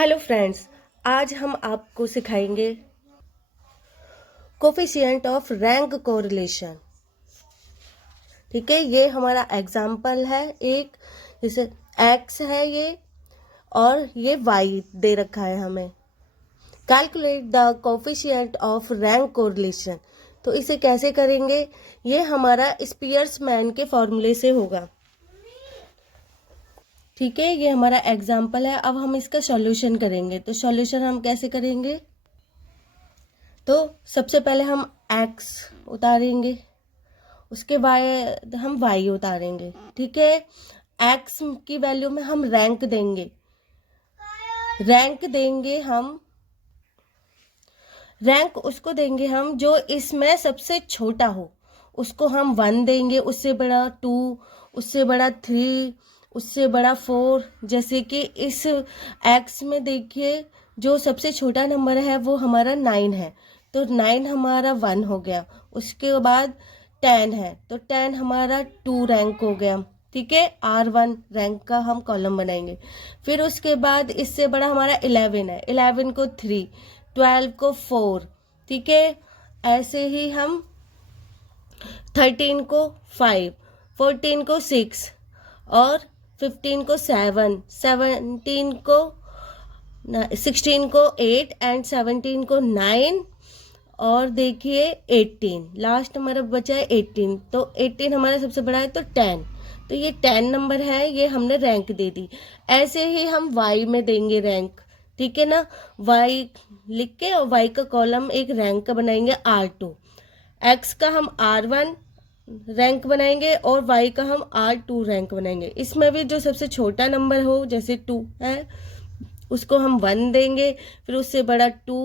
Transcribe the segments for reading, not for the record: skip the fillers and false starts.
Hello friends, आज हम आपको सिखाएंगे कोफिशिएंट ऑफ रैंक कोरिलेशन। ठीक है, ये हमारा एग्जाम्पल है। एक जैसे एक्स है ये और ये वाई दे रखा है हमें। Calculate the coefficient of rank correlation. तो इसे कैसे करेंगे? ये हमारा स्पियर्समैन के फॉर्मूले से होगा। ठीक है, ये हमारा एग्जाम्पल है। अब हम इसका सॉल्यूशन करेंगे। तो सॉल्यूशन हम कैसे करेंगे? तो सबसे पहले हम x उतारेंगे, उसके बाद हम y उतारेंगे। ठीक है, x की वैल्यू में हम रैंक देंगे। रैंक उसको देंगे हम जो इसमें सबसे छोटा हो। उसको हम 1 देंगे, उससे बड़ा 2, उससे बड़ा 3, उससे बड़ा 4। जैसे कि इस x में देखिए, जो सबसे छोटा नंबर है वो हमारा 9 है, तो 9 हमारा 1 हो गया। उसके बाद 10 है, तो 10 हमारा 2 रैंक हो गया। ठीक है, R1 रैंक का हम कॉलम बनाएंगे। फिर उसके बाद इससे बड़ा हमारा 11 है, 11 को 3, 12 को 4। ठीक है, ऐसे ही हम 13 को 5, 14 को 6 और 15 को 7, 17 को 16 को 8 एंड 17 को 9 और देखिए 18। लास्ट हमारा बचा है 18, तो 18 हमारा सबसे बड़ा है, तो 10। तो ये 10 नंबर है, ये हमने रैंक दे दी। ऐसे ही हम y में देंगे रैंक। ठीक है ना, y लिख के और y का कॉलम एक रैंक का बनाएंगे R2। x का हम R1 रैंक बनाएंगे और y का हम R2 रैंक बनाएंगे। इसमें भी जो सबसे छोटा नंबर हो, जैसे 2 है, उसको हम 1 देंगे। फिर उससे बड़ा 2,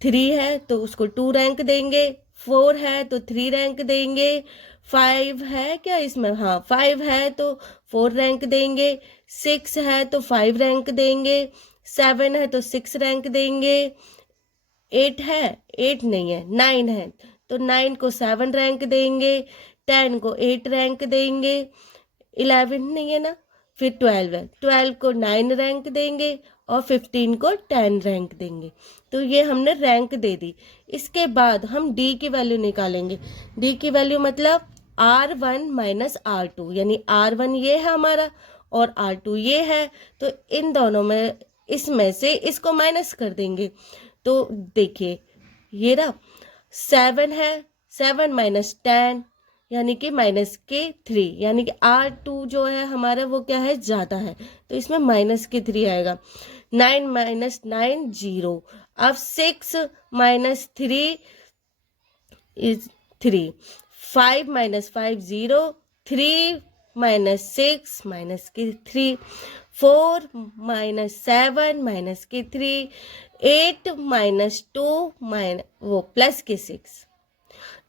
3 है तो उसको 2 रैंक देंगे, 4 है तो 3 रैंक देंगे, 5 है क्या इसमें, हाँ 5 है तो 4 रैंक देंगे, 6 है तो 5 रैंक देंगे, 7 है तो 6 रैंक देंगे, 8 है, 8 नहीं है, 9 है तो 9 को 7 रैंक देंगे, 10 को 8 रैंक देंगे, 11 नहीं है ना, फिर 12 है, 12 को 9 रैंक देंगे और 15 को 10 रैंक देंगे। तो ये हमने रैंक दे दी। इसके बाद हम डी की वैल्यू निकालेंगे। डी की वैल्यू मतलब R1 माइनस R2, यानी R1 ये है हमारा और R2 ये है, तो इन दोनों में इसमें से इसको माइनस कर देंगे। तो देखिए ये रहा 7 है, 7 माइनस 10 यानी कि माइनस के 3, यानी कि R2 जो है हमारा वो क्या है, ज़्यादा है, तो इसमें माइनस के 3 आएगा। 9 माइनस 9 0। अब 6 minus 3 is 3, 5 minus 5 0, 3 minus 6 minus के 3, 4 माइनस 7 माइनस के 3, 8 माइनस 2 माइनस वो प्लस के 6,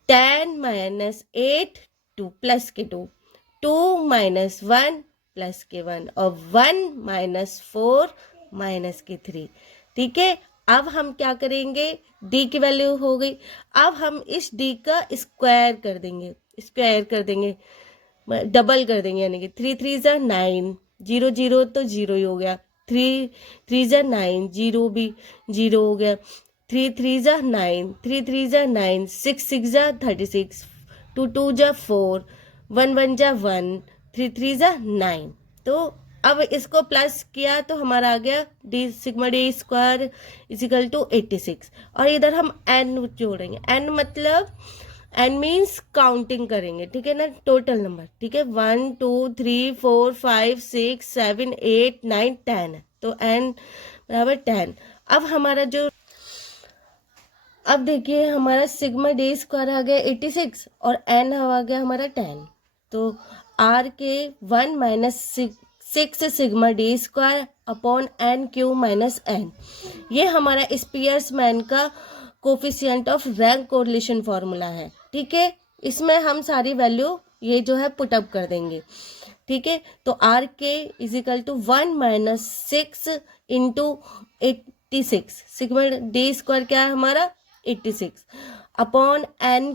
10 माइनस 8 2 प्लस के 2, 2 माइनस 1 प्लस के 1 और 1 माइनस 4 माइनस के 3। ठीक है, अब हम क्या करेंगे, d की वैल्यू हो गई। अब हम इस d का स्क्वायर कर देंगे, डबल कर देंगे, यानी कि 3 3 ज़ा 9, 0 0 तो 0 ही हो गया, 3 3 ज़ा 9, 0 भी 0 हो गया, 3 3 ज़ा 9, 3 3 ज़ा 9, 6 6 ज़ा 36, 2 2 ज़ा 4, 1 1 ज़ा 1, 3 3 ज़ा 9। तो अब इसको प्लस किया तो हमारा आ गया D sigma D square equal to 86। और इधर हम n जोड़ेंगे, n मतलब n मीन्स काउंटिंग करेंगे। ठीक है ना, टोटल नंबर। ठीक है, 1 2 3 4 5 6 7 8 9 10 है, तो n बराबर 10। अब हमारा जो, अब देखिए हमारा सिग्मा डी स्क्वायर आ गया 86 और n आ गया हमारा 10। तो r के 1 minus 6 sigma D square upon N cube minus N, ये हमारा स्पियर्समैन का coefficient of rank correlation formula है। ठीक है, इसमें हम सारी वैल्यू ये जो है पुटअप कर देंगे। ठीक है, तो आर के equal to 1 minus 6 into 86, sigma D square क्या है हमारा 86 अपॉन एन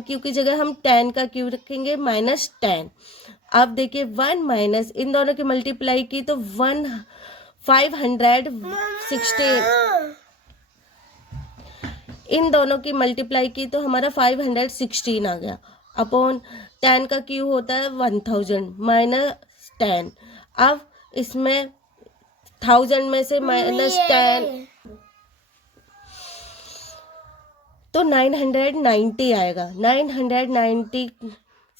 क्यू की जगह हम 10 का क्यू रखेंगे माइनस 10। अब देखिए 1 माइनस इन दोनों की मल्टीप्लाई की तो 1 516, इन दोनों की मल्टीप्लाई की तो हमारा 516 आ गया। अपॉन 10 का क्यू होता है 1000 माइनस 10। अब इसमें 1000 में से माइनस 10 तो 990 आएगा। 990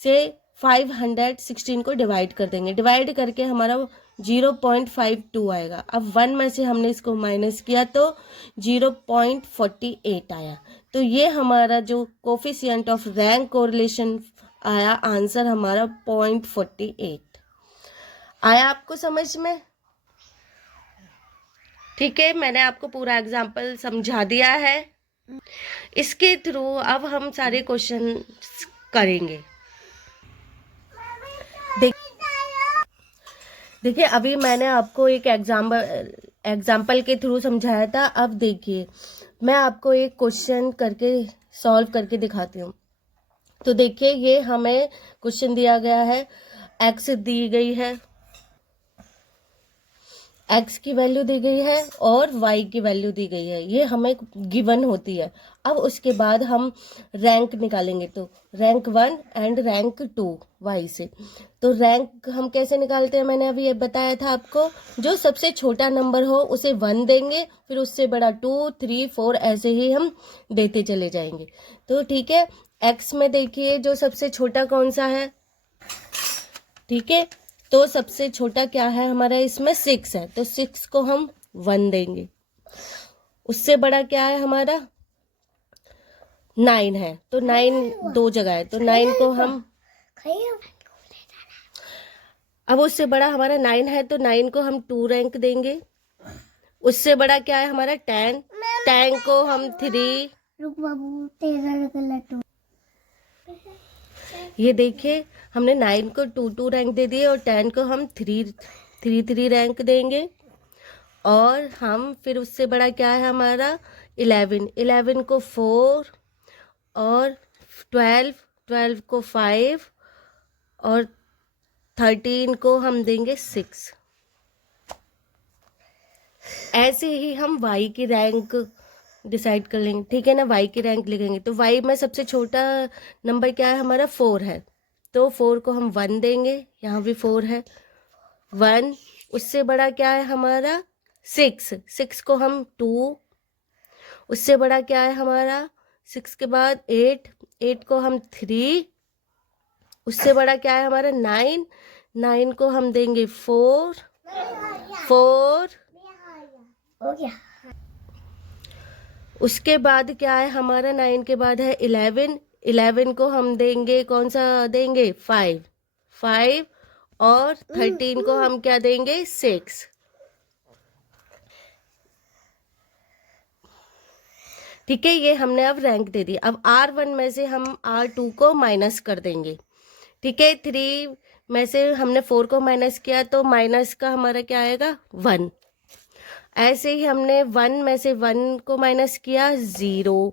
से 516 को डिवाइड कर देंगे, डिवाइड करके हमारा 0.52 आएगा। अब 1 में से हमने इसको माइनस किया तो 0.48 आया। तो ये हमारा जो कोफिशिएंट ऑफ रैंक कोरिलेशन आया, आंसर हमारा 0.48 आया। आपको समझ में? ठीक है, मैंने आपको पूरा एग्जाम्पल समझा दिया है। इसके थ्रू अब हम सारे क्वेश्चन करेंगे। देखिए अभी मैंने आपको एक एग्जाम्पल के थ्रू समझाया था। अब देखिए मैं आपको एक क्वेश्चन करके सॉल्व करके दिखाती हूँ। तो देखिए ये हमें क्वेश्चन दिया गया है, एक्स दी गई है, एक्स की वैल्यू दी गई है और वाई की वैल्यू दी गई है, ये हमें गिवन होती है। अब उसके बाद हम रैंक निकालेंगे, तो रैंक 1 एंड रैंक 2 वाई से। तो रैंक हम कैसे निकालते हैं, मैंने अभी ये बताया था आपको। जो सबसे छोटा नंबर हो उसे 1 देंगे, फिर उससे बड़ा 2, 3, 4 ऐसे ही हम देते चले जाएंगे। तो ठीक है, एक्स में देखिए जो सबसे छोटा कौन सा है, ठीक है, तो सबसे छोटा क्या है हमारा, इसमें 6 है, तो 6 को हम 1 देंगे। उससे बड़ा क्या है हमारा, 9 है, तो 9 दो जगह है, तो 9 को हम, अब उससे बड़ा हमारा 9 है, तो 9 को हम 2 रैंक देंगे। उससे बड़ा क्या है हमारा 10, 10 को हम 3, ये देखिए हमने 9 को 2 रैंक दे दिए और 10 को हम 3 रैंक देंगे। और हम फिर उससे बड़ा क्या है हमारा 11 को 4 और 12 को 5 और 13 को हम देंगे 6। ऐसे ही हम y की रैंक डिसाइड कर लेंगे, ठीक है ना। y की रैंक लिखेंगे तो y में सबसे छोटा नंबर क्या है हमारा 4 है, तो 4 को हम 1 देंगे, यहाँ भी 4 है 1। उससे बड़ा क्या है हमारा 6 को हम 2, उससे बड़ा क्या है हमारा 6 के बाद 8 को हम 3, उससे बड़ा क्या है हमारा 9 को हम देंगे 4 हो गया। उसके बाद क्या है हमारा 9 के बाद है 11 को हम देंगे, कौन सा देंगे 5 और 13 को हम क्या देंगे 6। ठीक है, ये हमने अब रैंक दे दी। अब R1 में से हम R2 को माइनस कर देंगे, ठीक है। 3 में से हमने 4 को माइनस किया तो माइनस का हमारा क्या आएगा 1। ऐसे ही हमने 1 में से 1 को माइनस किया 0,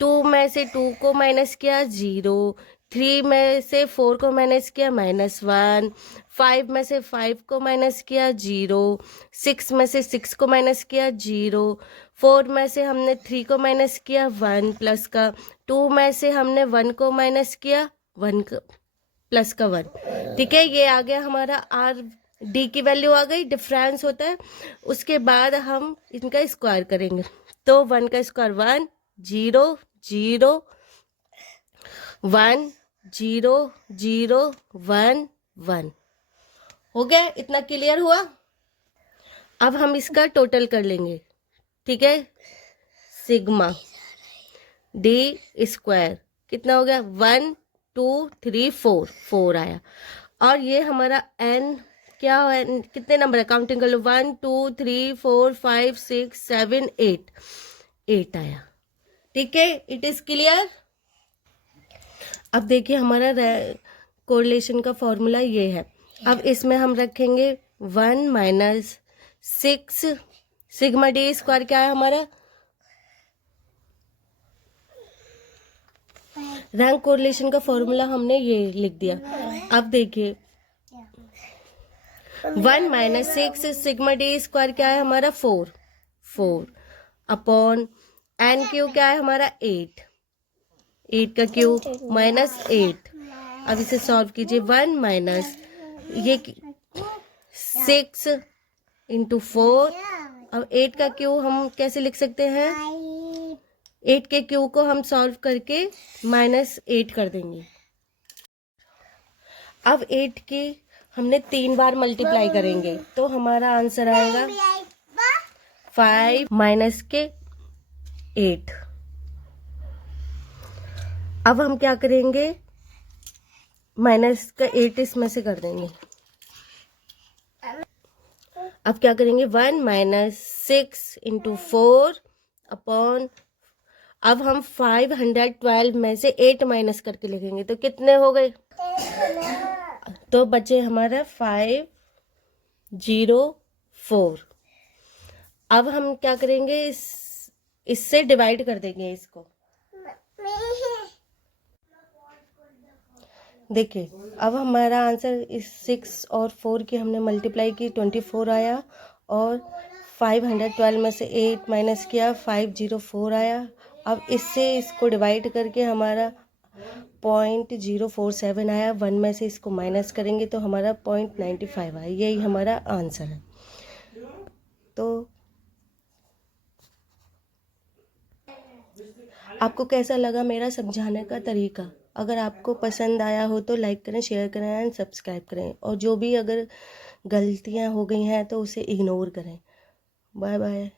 2 में से 2 को माइनस किया 0, 3 में से 4 को माइनस किया -1, 5 में से 5 को माइनस किया 0, 6 में से 6 को माइनस किया 0, 4 में से हमने 3 को माइनस किया 1 प्लस का, 2 में से हमने 1 को माइनस किया 1 प्लस का 1। ठीक है, ये आ गया हमारा आर डी की वैल्यू आ गई, डिफरेंस होता है। उसके बाद हम इनका स्क्वायर करेंगे, तो 1 का स्क्वायर 1, 0 0 1 0 0 1 1 हो गया। इतना क्लियर हुआ। अब हम इसका टोटल कर लेंगे, ठीक है। सिग्मा डी स्क्वायर कितना हो गया 1 2 3 4 आया। और ये हमारा एन क्या है, कितने नंबर है काउंटिंग कर लो, 1 2 3 4 5 6 7 8 आया। ठीक है, इट इज क्लियर। अब देखिए हमारा कोरिलेशन का फॉर्मूला ये है। अब इसमें हम रखेंगे 1 माइनस 6 सिग्मा डी स्क्वायर क्या है हमारा, रैंक कोरिलेशन का फॉर्मूला हमने ये लिख दिया। अब देखिए 1 माइनस 6 सिग्मा डी स्क्वायर क्या है हमारा 4 अपॉन एन क्यू क्या है हमारा 8 का क्यूब माइनस 8। अब इसे सॉल्व कीजिए 1 माइनस ये 6 इंटू 4। अब 8 का क्यू हम कैसे लिख सकते हैं, 8 के क्यू को हम सॉल्व करके -8 कर देंगे। अब 8 की हमने 3 बार मल्टीप्लाई करेंगे तो हमारा आंसर आएगा 5 माइनस के 8। अब हम क्या करेंगे, माइनस का 8 इसमें से कर देंगे। अब क्या करेंगे 1 माइनस 6 इंटू 4 अपॉन, अब हम 512 में से 8 माइनस करके लिखेंगे तो कितने हो गए, तो बचे हमारा 504। अब हम क्या करेंगे, इससे डिवाइड कर देंगे इसको। देखिए अब हमारा आंसर इस 6 और 4 की हमने मल्टीप्लाई की 24 आया, और 512 में से 8 माइनस किया 504 आया। अब इससे इसको डिवाइड करके हमारा 0.047 आया, 1 में से इसको माइनस करेंगे तो हमारा 0.95 आया। यही हमारा आंसर है। तो आपको कैसा लगा मेरा समझाने का तरीका? अगर आपको पसंद आया हो तो लाइक करें, शेयर करें एंड सब्सक्राइब करें, और जो भी अगर गलतियां हो गई हैं तो उसे इग्नोर करें। Bye bye.